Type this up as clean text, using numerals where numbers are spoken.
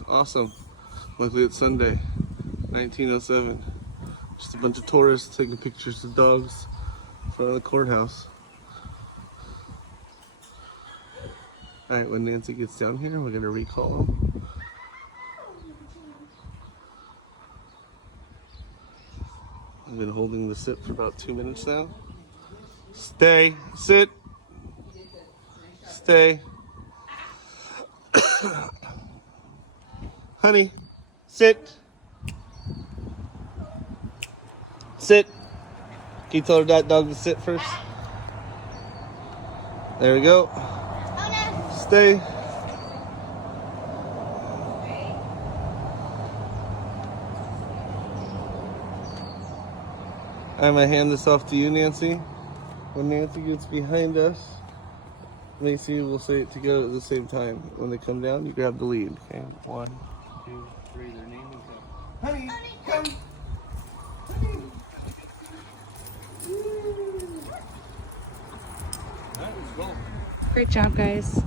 courthouse. Awesome. Luckily it's Sunday, 1907. Just a bunch of tourists taking pictures of dogs in front of the courthouse. Alright, when Nancy gets down here, we're going to recall them. I've been holding the sit for about 2 minutes now. Stay, sit, stay. Honey, sit. Sit. Can you tell that dog to sit first? There we go. Stay. I'm gonna hand this off to you, Nancy. When Nancy gets behind us, Macy will say it together at the same time. When they come down, you grab the lead. Okay, 1, 2, 3. Their name and come. Honey, come. Honey. That was cool. Great job, guys.